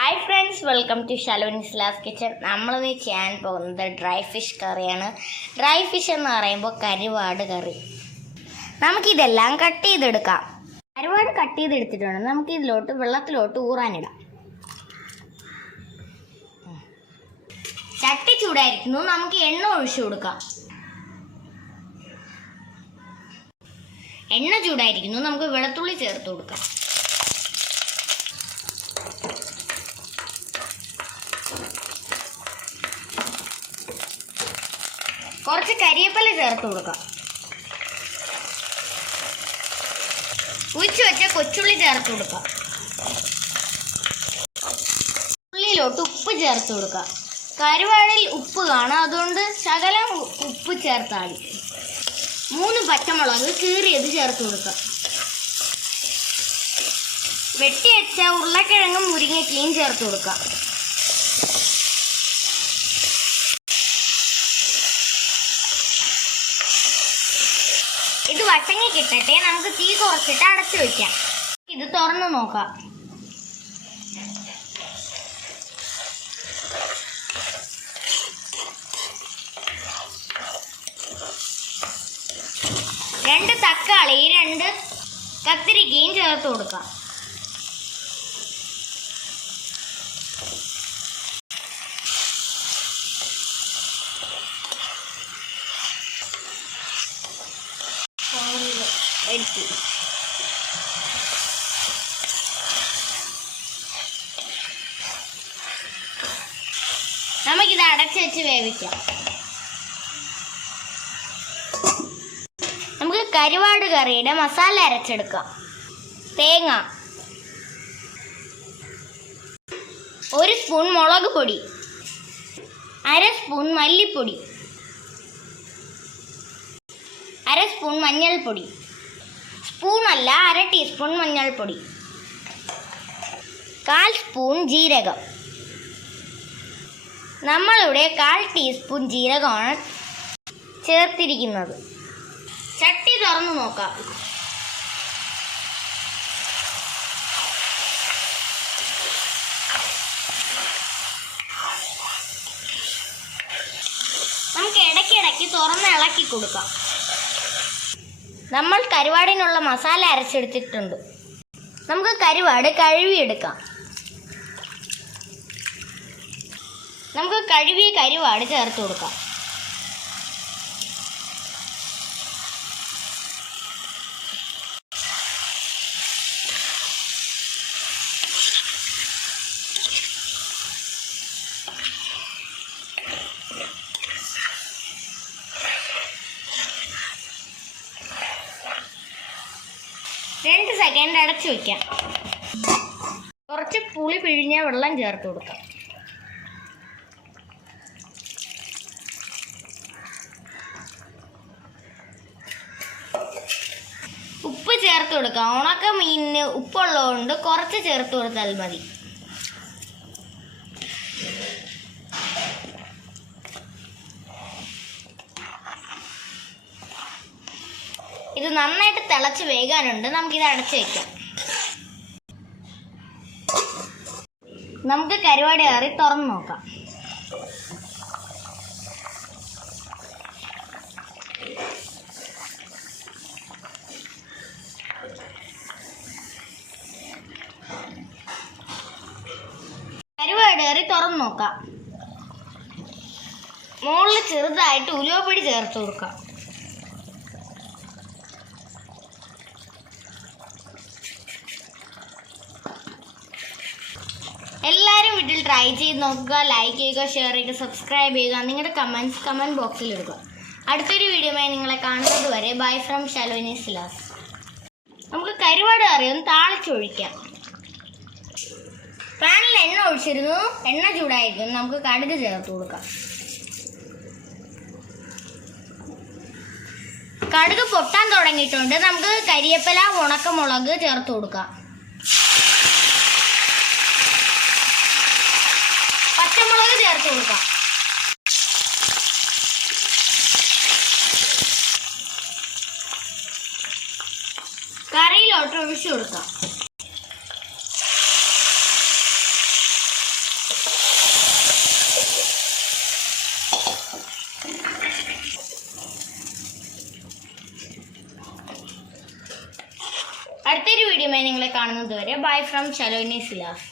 Hi friends, welcome to Shaloni's Last Kitchen. We will do dry fish curry. Dry fish is karivaadu curry. We will cut it. Karivaadu cut it. We will cut it. ചട്ടി ചൂടായിരിക്കുന്നു. നമുക്ക് എണ്ണ ഒഴിച്ചു കൊടുക്കാം. എണ്ണ ചൂടായിരിക്കുന്നു. നമുക്ക് വെളുത്തുള്ളി ചേർത്ത് കൊടുക്കാം. കുറച്ച് കരിവേപ്പില ചേർത്ത് കൊടുക്കാം. ഉരിച്ചു വെച്ച കൊച്ചുള്ളി ചേർത്ത് കൊടുക്കാം. ഉള്ളിലോട്ട് ഉപ്പ് ചേർത്ത് കൊടുക്കാം. കരുവാടിൽ ഉപ്പ് കാണാം, അതുകൊണ്ട് ശകലം ഉപ്പ് ചേർത്താൽ മതി. 3 പച്ചമുളക് കീറിയത് ചേർത്ത് കൊടുക്കാം. വെട്ടി വെച്ച ഉരുളക്കിഴങ്ങും മുരിങ്ങയ്ക്കയും ചേർത്ത് കൊടുക്കാം. ഇത് വട്ടങ്ങി കിട്ടട്ടെ. നമുക്ക് തീ കുറച്ചിട്ട് അടച്ചു വെക്കാം. ഇത് തുറന്ന് നോക്കാം. രണ്ട് തക്കാളി 2 കത്തിരിക്കയും ചേർത്ത് കൊടുക്കാം. നമുക്കിത് അടച്ചു വെച്ച് വേവിക്കാം. നമുക്ക് കരുവാട് കറിയുടെ മസാല അരച്ചെടുക്കാം. തേങ്ങ, 1 സ്പൂൺ മുളക് പൊടി, 1/2 സ്പൂൺ മല്ലിപ്പൊടി, 1/2 സ്പൂൺ മഞ്ഞൾപ്പൊടി, സ്പൂണല്ല 1/2 ടീസ്പൂൺ മഞ്ഞൾപ്പൊടി, 1/4 സ്പൂൺ ജീരകം. നമ്മളിവിടെ 1/4 ടീസ്പൂൺ ജീരകമാണ് ചേർത്തിരിക്കുന്നത്. ചട്ടി തുറന്നു നോക്കാം. നമുക്ക് ഇടയ്ക്കിടയ്ക്ക് തുറന്ന് ഇളക്കി കൊടുക്കാം. നമ്മൾ കരുവാടിനുള്ള മസാല അരച്ചെടുത്തിട്ടുണ്ട്. നമുക്ക് കരുവാട് കഴുകിയെടുക്കാം. നമുക്ക് കഴുകിയ കരുവാട് ചേർത്ത് കൊടുക്കാം. രണ്ട് സെക്കൻഡ് അടച്ചു വയ്ക്കാം. കുറച്ച് പുളി പിഴിഞ്ഞ വെള്ളം ചേർത്ത് കൊടുക്കാം. ഉപ്പ് ചേർത്ത് കൊടുക്കാം. ഉണക്ക മീനിന് ഉപ്പുള്ളതുകൊണ്ട് കുറച്ച് ചേർത്ത് കൊടുത്താൽ മതി. ഇത് നന്നായിട്ട് തിളച്ച് വേകാനുണ്ട്. നമുക്കിത് അടച്ചു വയ്ക്കാം. നമുക്ക് കരുവാട് കറി തുറന്ന് നോക്കാം. കരുവാട് കറി തുറന്ന് നോക്കാം. മുകളിൽ ചെറുതായിട്ട് ഉലുവപ്പൊടി ചേർത്ത് കൊടുക്കാം. എല്ലാവരും വീട്ടിൽ ട്രൈ ചെയ്ത് നോക്കുക. ലൈക്ക് ചെയ്യുക, ഷെയർ ചെയ്യുക, സബ്സ്ക്രൈബ് ചെയ്യുക. നിങ്ങളുടെ കമൻറ്റ് ബോക്സിൽ ഇടുക. അടുത്തൊരു വീഡിയോയുമായി നിങ്ങളെ കാണുന്നത് വരെ ബൈ ഫ്രം ഷാലോനീസ് ലാസ്റ്റ്. നമുക്ക് കരുവാട് കറി ഒന്ന് താളിച്ചൊഴിക്കാം. പാനിൽ എണ്ണ ഒഴിച്ചിരുന്നു. എണ്ണ ചൂടായിരിക്കും. നമുക്ക് കടുക് ചേർത്ത് കൊടുക്കാം. കടുക് പൊട്ടാൻ തുടങ്ങിയിട്ടുണ്ട്. നമുക്ക് കരിവേപ്പില, ഉണക്കമുളക് ചേർത്ത് കൊടുക്കാം. പച്ചമുളക് ചേർത്ത് കൊടുക്കാം. കറിയിലോട്ട് ഒഴിച്ചു കൊടുക്കാം. അടുത്തൊരു വീഡിയോയുമായി നിങ്ങളെ കാണുന്നത് വരെ ബൈ ഫ്രം ശലോനി സിലാസ്.